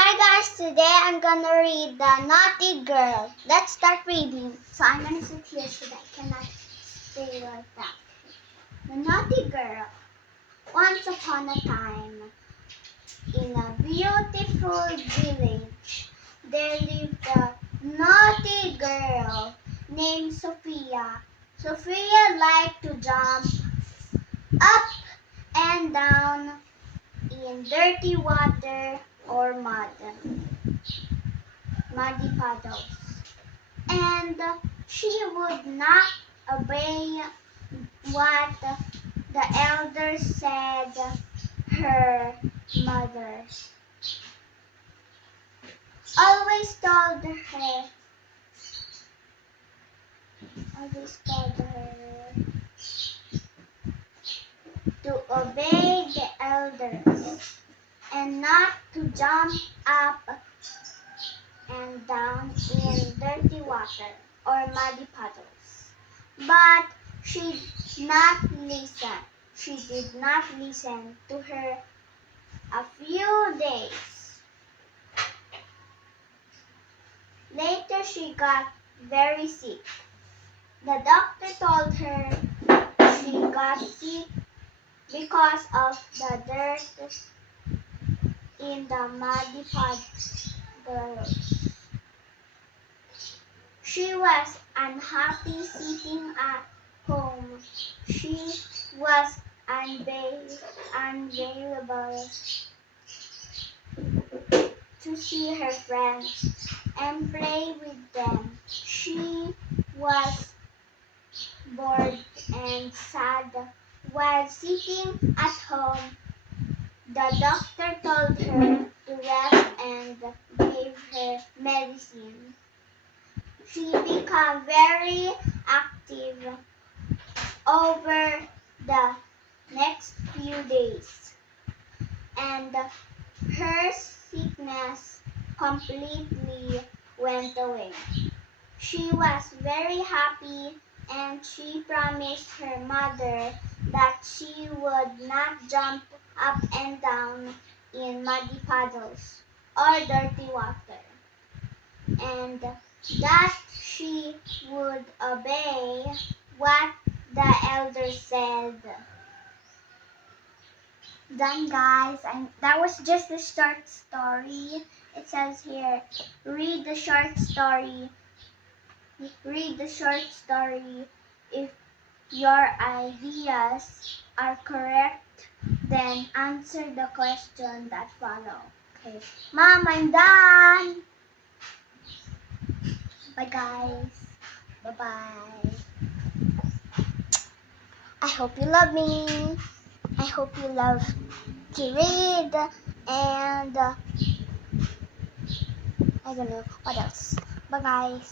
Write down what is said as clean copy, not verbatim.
Hi guys, today I'm gonna read The Naughty Girl. Let's start reading. So I'm gonna sit here so that I cannot stay like that. The Naughty Girl. Once upon a time, in a beautiful village, there lived a naughty girl named Sophia. Sophia liked to jump up and down in dirty water or muddy puddles. And she would not obey what the elders said. Her mother always told her to obey the elders and not to jump up and down in dirty water or muddy puddles. But she did not listen. She did not listen to her. A few days later, she got very sick. The doctor told her she got sick because of the dirt in the muddy puddles. She was unhappy sitting at home. She was unavailable to see her friends and play with them. She was bored and sad while sitting at home. The doctor told her to rest and gave her medicine. She became very active over the next few days, and her sickness completely went away. She was very happy, and she promised her mother that she would not jump up and down in muddy puddles or dirty water, and that she would obey what the elders said. Done, guys. That was just a short story. It says here, read the short story. Read the short story. If your ideas are correct, then answer the question that follow. Okay. Mom, I'm done. Bye, guys. Bye-bye. I hope you love me. I hope you love to read. And I don't know what else. Bye, guys.